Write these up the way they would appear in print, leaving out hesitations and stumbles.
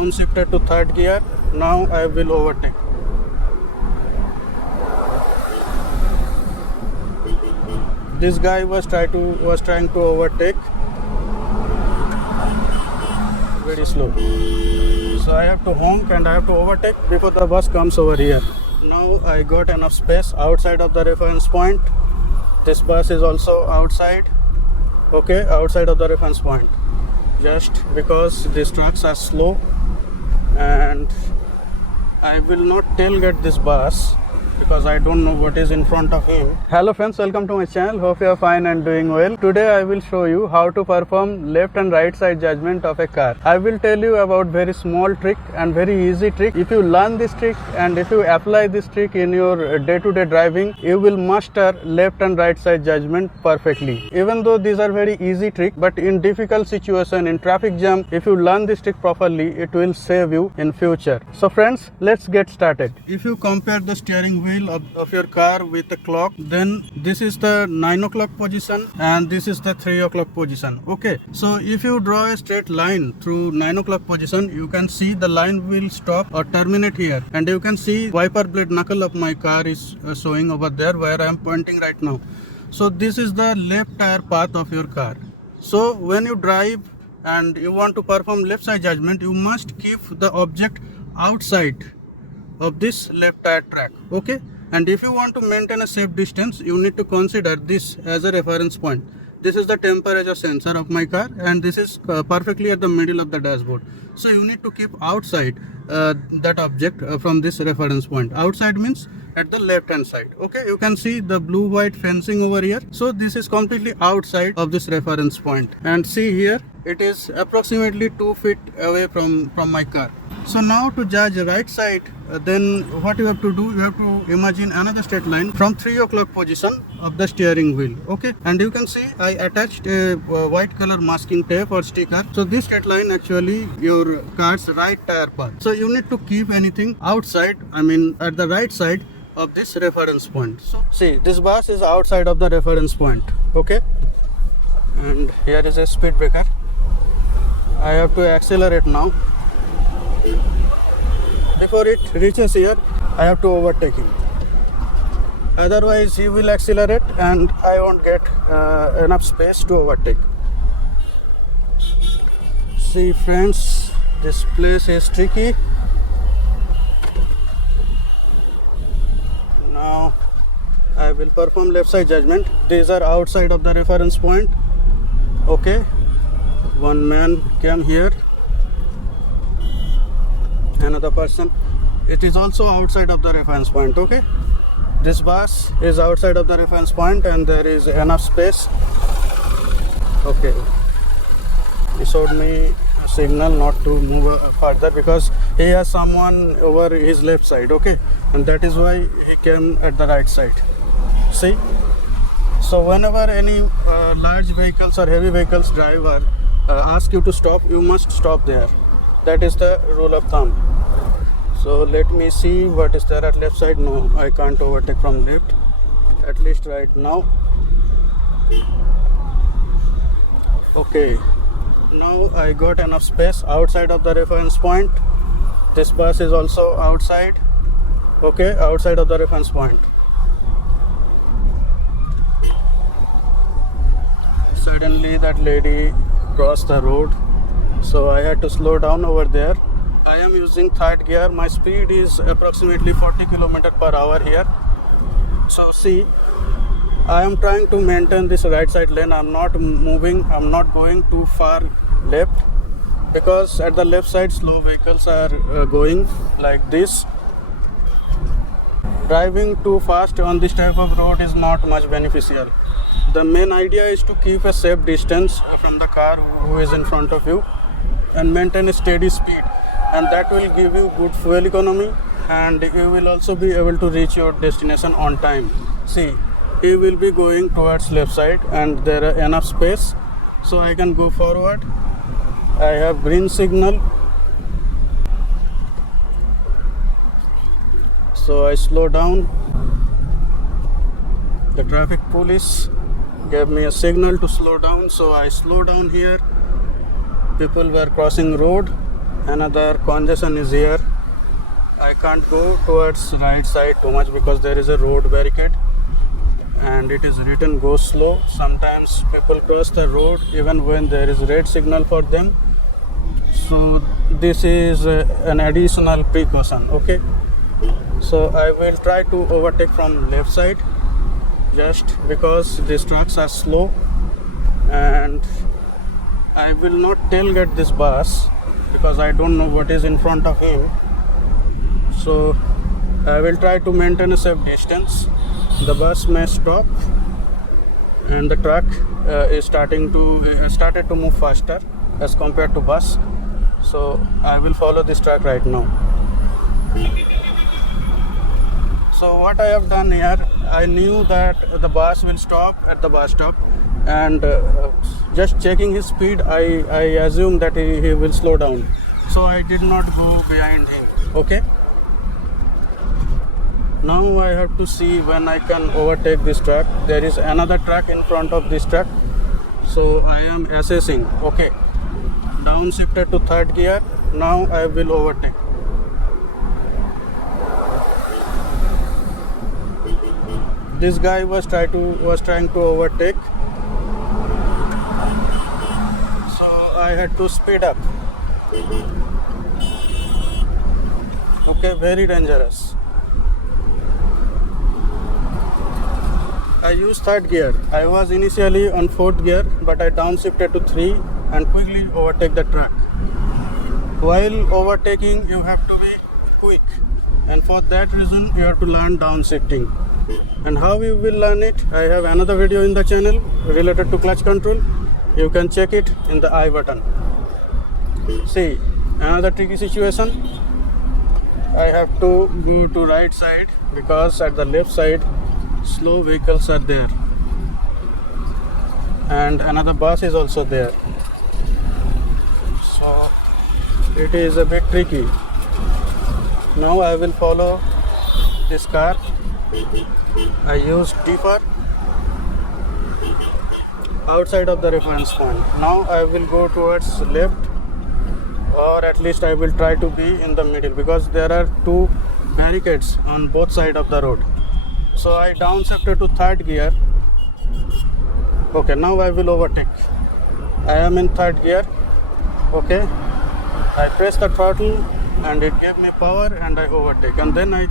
downshifted to third gear. Now I will overtake. This guy was trying to overtake very slow. So I have to honk and I have to overtake before the bus comes over here. Now I got enough space outside of the reference point. This bus is also outside. Okay, outside of the reference point. Just because these trucks are slow and I will not tailgate this bus because I don't know what is in front of him. Hello friends, welcome to my channel. Hope you are fine and doing well. Today I will show you how to perform left and right side judgment of a car. I will tell you about very small trick and very easy trick. If you learn this trick and if you apply this trick in your day-to-day driving, you will master left and right side judgment perfectly. Even though these are very easy trick, but in difficult situation, in traffic jam, if you learn this trick properly, it will save you in future. So friends, let's get started. If you compare the steering wheel of your car with the clock, then this is the 9 o'clock position and this is the 3 o'clock position. Okay, so if you draw a straight line through 9 o'clock position, you can see the line will stop or terminate here, and you can see wiper blade knuckle of my car is showing over there where I am pointing right now. So this is the left tire path of your car. So when you drive and you want to perform left side judgment, you must keep the object outside of this left tire track. Okay, and if you want to maintain a safe distance, you need to consider this as a reference point. This is the temperature sensor of my car and this is perfectly at the middle of the dashboard. So you need to keep outside that object from this reference point. Outside means at the left hand side. Okay, you can see the blue white fencing over here. So this is completely outside of this reference point, and see here it is approximately 2 feet away from my car. So now to judge right side, then what you have to do, you have to imagine another straight line from 3 o'clock position of the steering wheel. Okay, and you can see I attached a white color masking tape or sticker. So this straight line actually your car's right tire path. So you need to keep anything outside, I mean at the right side of this reference point. So see, this bus is outside of the reference point. Okay, and here is a speed breaker. I have to accelerate now. Before it reaches here, I have to overtake him. Otherwise, he will accelerate and I won't get enough space to overtake. See friends, this place is tricky. Now I will perform left side judgment. These are outside of the reference point. Okay, one man came here. Another person, it is also outside of the reference point. Okay, this bus is outside of the reference point and there is enough space. Okay, he showed me a signal not to move further because he has someone over his left side. Okay, and that is why he came at the right side. See, so whenever any large vehicles or heavy vehicles driver ask you to stop, you must stop there. That is the rule of thumb. So let me see what is there at left side. No, I can't overtake from left, at least right now. Okay, now I got enough space outside of the reference point. This bus is also outside. Okay, outside of the reference point. Suddenly that lady crossed the road, so I had to slow down over there. I am using third gear. My speed is approximately 40 km/h here. So see, I am trying to maintain this right side lane. I'm not moving, I'm not going too far left because at the left side slow vehicles are going like this. Driving too fast on this type of road is not much beneficial. The main idea is to keep a safe distance from the car who is in front of you and maintain a steady speed, and that will give you good fuel economy and you will also be able to reach your destination on time. See, he will be going towards left side and there are enough space so I can go forward. I have green signal, so I slow down. The traffic police gave me a signal to slow down, so I slow down here. People were crossing road Another congestion is here. I can't go towards right side too much because there is a road barricade and it is written go slow. Sometimes people cross the road even when there is red signal for them. So this is an additional precaution. Okay, so I will try to overtake from left side just because these trucks are slow, and I will not tailgate this bus because I don't know what is in front of him. So I will try to maintain a safe distance. The bus may stop and the truck is started to move faster as compared to bus. So I will follow this truck right now. So what I have done here, I knew that the bus will stop at the bus stop, and just checking his speed, I assumed that he will slow down. So I did not go behind him. Okay. Now I have to see when I can overtake this truck. There is another truck in front of this truck. So I am assessing. Okay. Downshifted to third gear. Now I will overtake. This guy was trying to overtake. So I had to speed up. Okay, very dangerous. I used third gear. I was initially on fourth gear, but I downshifted to 3 and quickly overtake the truck. While overtaking, you have to be quick, and for that reason, you have to learn downshifting. And how you will learn it, I have another video in the channel related to clutch control. You can check it in the I button. See, another tricky situation. I have to go to right side because at the left side slow vehicles are there, and another bus is also there. So it is a bit tricky. Now I will follow this car. I used deeper outside of the reference point. Now I will go towards left, or at least I will try to be in the middle because there are 2 barricades on both sides of the road. So I downshifted to third gear. Okay, now I will overtake. I am in third gear. Okay, I press the throttle and it gave me power and I overtake, and then I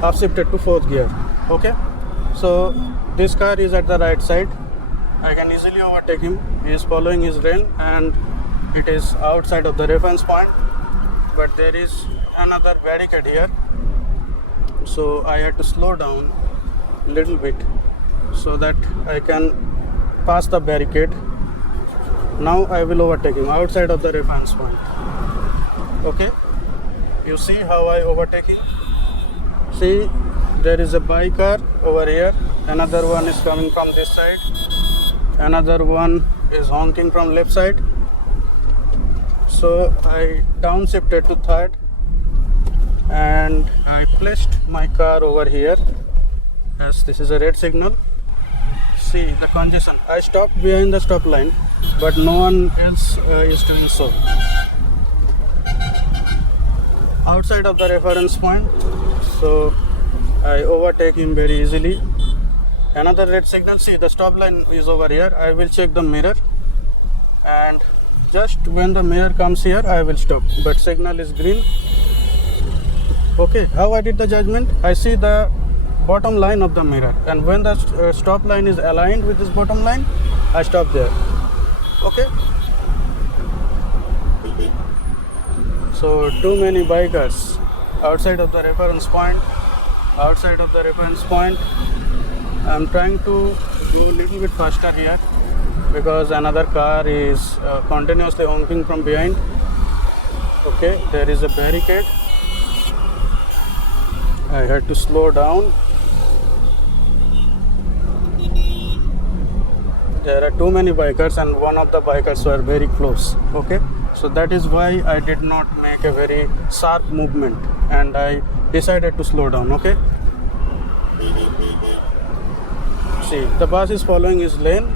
upshifted to fourth gear. Okay, so this car is at the right side. I can easily overtake him. He is following his lane and it is outside of the reference point, but there is another barricade here. So I had to slow down a little bit so that I can pass the barricade. Now I will overtake him outside of the reference point. Okay, you see how I overtake him? See, there is a biker over here, another one is coming from this side, another one is honking from left side. So I downshifted to third and I placed my car over here, as this is a red signal. See the congestion. I stopped behind the stop line, but no one else is doing so. Outside of the reference point, so I overtake him very easily. Another red signal. See, the stop line is over here. I will check the mirror, and just when the mirror comes here, I will stop. But signal is green. Okay, how I did the judgment? I see the bottom line of the mirror, and when the stop line is aligned with this bottom line, I stop there. Okay. So too many bikers outside of the reference point. Outside of the reference point, I'm trying to go a little bit faster here because another car is continuously honking from behind. Okay, there is a barricade. I had to slow down. There are too many bikers and one of the bikers were very close. Okay, so that is why I did not make a very sharp movement and I decided to slow down. Okay, see, the bus is following his lane.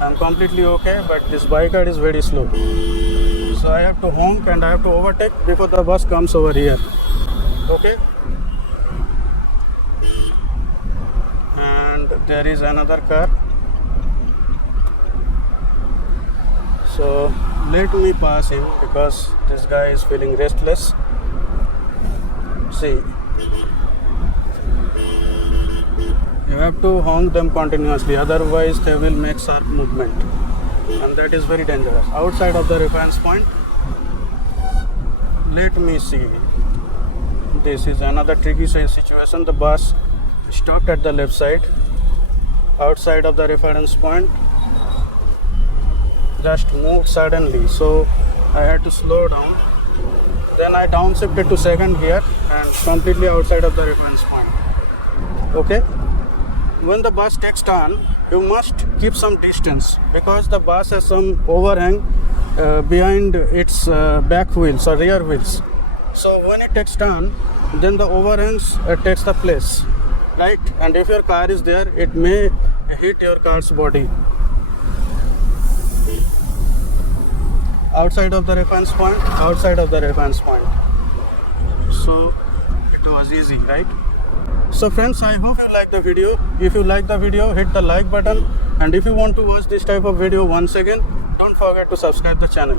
I'm completely okay, but this biker is very slow. So I have to honk and I have to overtake before the bus comes over here. Okay. And there is another car. So let me pass him because this guy is feeling restless. See, you have to honk them continuously, otherwise they will make sharp movement, and that is very dangerous. Outside of the reference point, let me see. This is another tricky situation. The bus stopped at the left side, outside of the reference point, just moved suddenly, so I had to slow down. Then I downshifted to second gear and completely outside of the reference point. Okay. When the bus takes turn, you must keep some distance because the bus has some overhang behind its back wheels or rear wheels. So when it takes turn, then the overhangs takes the place, right? And if your car is there, it may hit your car's body. Outside of the reference point, outside of the reference point. So it was easy, right? So friends, I hope you like the video. If you like the video, hit the like button, and if you want to watch this type of video once again, don't forget to subscribe the channel.